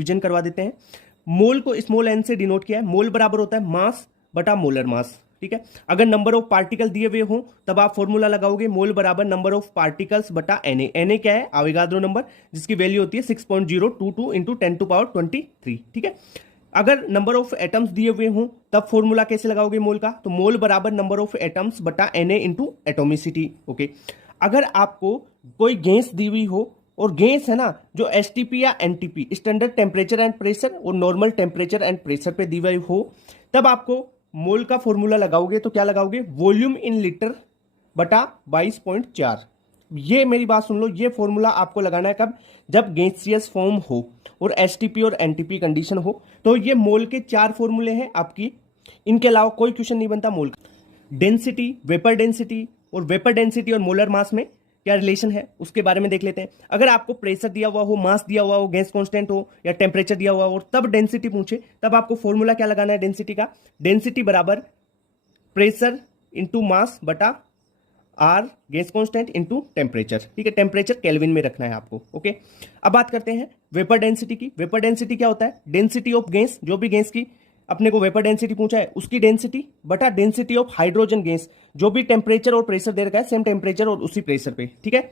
Revision करवा देते हैं। मोल को स्मॉल एन से डिनोट किया है। मोल बराबर होता है मास बटा मोलर मास, ठीक है। अगर नंबर ऑफ पार्टिकल दिए हुए हो तब आप फॉर्मूला लगाओगे मोल बराबर नंबर ऑफ पार्टिकल्स बटा एनए। एनए क्या है? अवोगाद्रो नंबर, जिसकी वैल्यू होती है 6.022 इंटू 10⁻23, ठीक है। अगर नंबर ऑफ एटम्स दिए हुए हों तब फॉर्मूला कैसे लगाओगे मोल का? तो मोल बराबर नंबर ऑफ एटम्स बटा एनए इंटू एटोमिसिटी, ओके। अगर आपको कोई गैस दी हुई हो और गैस है ना जो एसटीपी या NTP standard temperature and pressure और नॉर्मल टेम्परेचर एंड प्रेशर पे दी हुई हो, तब आपको मोल का फॉर्मूला लगाओगे तो क्या लगाओगे? वॉल्यूम इन लीटर बटा 22.4। ये मेरी बात सुन लो, ये फॉर्मूला आपको लगाना है कब? जब गैसियस फॉर्म हो और एसटीपी और एनटीपी कंडीशन हो। तो ये मोल के 4 फॉर्मूले हैं आपकी, इनके अलावा कोई क्वेश्चन नहीं बनता मोल का। डेंसिटी, वेपर डेंसिटी, और वेपर डेंसिटी और मोलर मास में क्या रिलेशन है उसके बारे में देख लेते हैं। अगर आपको प्रेशर दिया हुआ हो, मास दिया हुआ हो, गैस कांस्टेंट हो या टेम्परेचर दिया हुआ हो तब डेंसिटी पूछे, तब आपको फॉर्मूला क्या लगाना है डेंसिटी का? डेंसिटी बराबर प्रेशर इंटू मास बटा R gas constant into temperature, ठीक है। टेम्परेचर केल्विन में रखना है आपको, ओके। अब बात करते हैं वेपर डेंसिटी की। वेपर डेंसिटी क्या होता है? डेंसिटी ऑफ गैस, जो भी गैस की अपने को वेपर डेंसिटी पूछा है उसकी डेंसिटी बटा डेंसिटी ऑफ हाइड्रोजन गैस, जो भी टेम्परेचर और प्रेशर दे रखा है, सेम टेम्परेचर और उसी प्रेशर पे, ठीक है,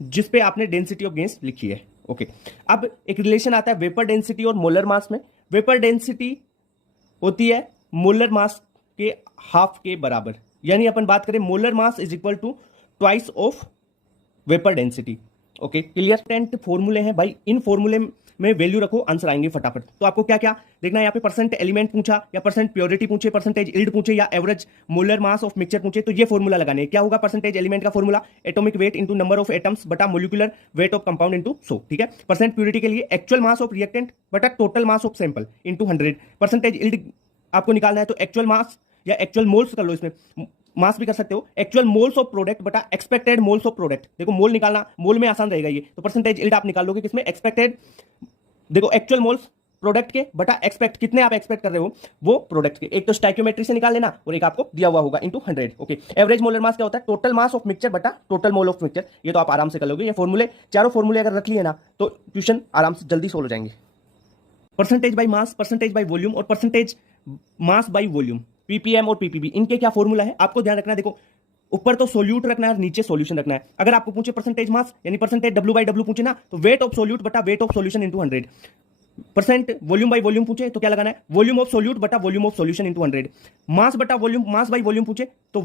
जिस पे आपने डेंसिटी ऑफ गैस लिखी है, ओके। अब एक रिलेशन आता है वेपर डेंसिटी और मोलर मास में। वेपर डेंसिटी होती है मोलर मास के हाफ के बराबर, यानी अपन बात करें molar mass is equal to twice of vapour density, okay. Clear? 10 फॉर्मूले हैं भाई, इन फॉर्मूले में वैल्यू रखो, आंसर आएंगे फटाफट। तो आपको क्या क्या देखना है यहाँ पे? परसेंट एलिमेंट पूछा या परसेंट प्योरिटी पूछे, परसेंटेज यील्ड पूछे या average molar mass of mixture पूछे, तो ये फॉर्मूला लगाने हैं। क्या होगा परसेंटेज एलिमेंट का formula? Atomic weight into number of atoms बटा molecular weight of compound into 100, ठीक है। परसेंट प्योरिटी के लिए एक्चुअल मास ऑफ रिएक्टेंट बटा total mass of sample into 100। Percentage yield आपको निकालना है तो एक्चुअल मास या एक्चुअल मोल्स कर लो, इसमें मास भी कर सकते हो। एक्चुअल मोल्स ऑफ प्रोडक्ट बटा एक्सपेक्टेड मोल्स ऑफ प्रोडक्ट। देखो मोल निकालना, मोल में आसान रहेगा ये, तो परसेंटेज यील्ड आप निकाल लोगे किसमें? एक्सपेक्टेड, देखो एक्चुअल मोल्स प्रोडक्ट के बटा एक्सपेक्ट, कितने आप एक्सपेक्ट कर रहे हो वो प्रोडक्ट के। एक तो स्टोइकियोमेट्री से निकाल लेना और एक आपको दिया हुआ होगा इंटू 100, ओके। एवरेज मोलर मास क्या होता है? टोटल मास ऑफ मिक्सचर बटा टोटल मोल ऑफ मिक्सचर। ये तो आप आराम से कर लोगे। ये फॉर्मूले, चारों फॉर्मूले अगर रख लिए ना तो ट्यूशन आराम से जल्दी सोल्व हो जाएंगे। Percentage by mass, percentage by volume और percentage mass by volume, PPM और पीपीबी, इनके क्या फॉर्मूला है आपको ध्यान रखना है। देखो ऊपर तो सोल्यूट रखना है और नीचे सॉल्यूशन रखना है। अगर आपको पूछे परसेंटेज मास यानी परसेंटेज डब्ल्यू बाई डब्ल्यू पूछे ना, तो वेट ऑफ सोल्यूट बटा weight of solution into 100। Percent volume by volume पूछे तो क्या लगाना है? वॉल्यूम ऑफ सोल्यूट बटा वॉल्यूम ऑफ सॉल्यूशन इंटू 100। मास बटा वॉल्यूम, मास बाई वॉल्यूम पूछे तो